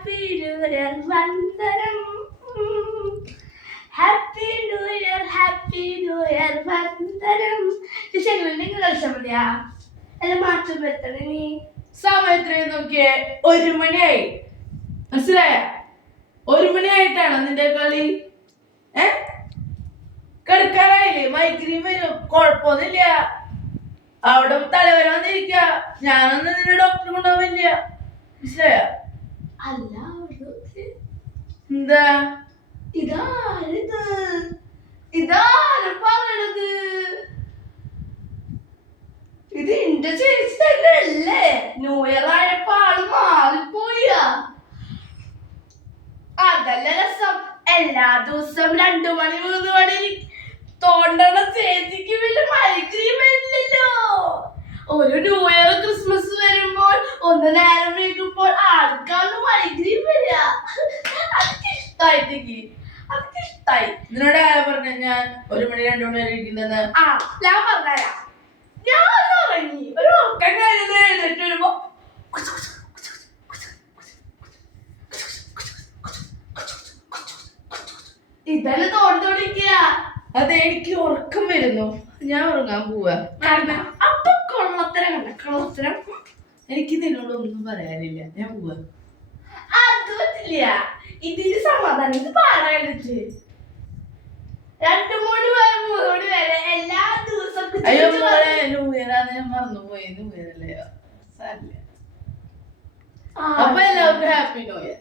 Happy new year വന്ദനം. Happy new year വന്ദനം. നിങ്ങൾ കളിച്ചാൽ മതിയാ? അല്ല മാറ്റം വരുത്തണേ. നീ സമയത്രയും നോക്കിയേ, 1 മണിയായി. മനസ്സിലായ? 1 മണിയായിട്ടാണോ നിന്റെ കളി? കിടക്കാറായില്ലേ? മൈഗ്രീൻ വരും, കുഴപ്പമൊന്നുമില്ല. അവിടെ തലവര വന്നിരിക്ക. ഞാനൊന്നും നിന്റെ ഡോക്ടറെ കൊണ്ടുപോവില്ല. മനസ്സിലായ? അല്ല എന്താ ഇതാണ് പറയണത്? ഇത് എന്റെ ചേച്ചി തന്നെയല്ലേ? ന്യൂ ഇയർ ആയപ്പോ ആള് മാറിപ്പോയ. അതല്ല രസം. എല്ലാ ദിവസവും 2 മണി 3 മണി തോണ്ടണ ചേച്ചിക്ക് വലിയ മൈഗ്രീൻ വരില്ലല്ലോ. ഒരു ന്യൂ ഇയർ ക്രിസ്മസ് വരുമ്പോൾ ഒന്ന് നേരം വൈകുമ്പോൾ ആൾക്കാണ് മൈഗ്രീൻ വരിക. അതൊക്കെ ഇഷ്ടായി. ഇതിനോട് ആരാ പറഞ്ഞ ഞാൻ 1 മണി 2 മണി വരെ ഇരിക്കുന്നെന്ന്? ഞാൻ പറഞ്ഞുതരാം. ഞാൻ ഉറങ്ങി ഒരു ഉറക്കം കഴിഞ്ഞ് എഴുന്നേറ്റ് വരുമ്പോ ഇതന്നെ തോണ്ടിക്ക. അതെ, എനിക്ക് ഉറക്കം വരുന്നു. ഞാൻ ഉറങ്ങാൻ പോവാ. അപ്പൊ കള്ളത്തരം. എനിക്ക് നിന്നോടൊന്നും പറയാനില്ല. ഞാൻ പോവാ. അത് പറ്റില്ല. ഇതിന് സമാധാനം. ഇത് പാടായിട്ട് 2 മണി വരെ 3 മണി വരെ എല്ലാ ദിവസവും. അയ്യോ മോളെ, ന്യൂ ഇയർ ആണെന്ന് ഞാൻ മറന്നുപോയി. ന്യൂ ഇയർ അല്ലേ? അപ്പൊ എല്ലാവർക്കും ഹാപ്പി ന്യൂ ഇയർ.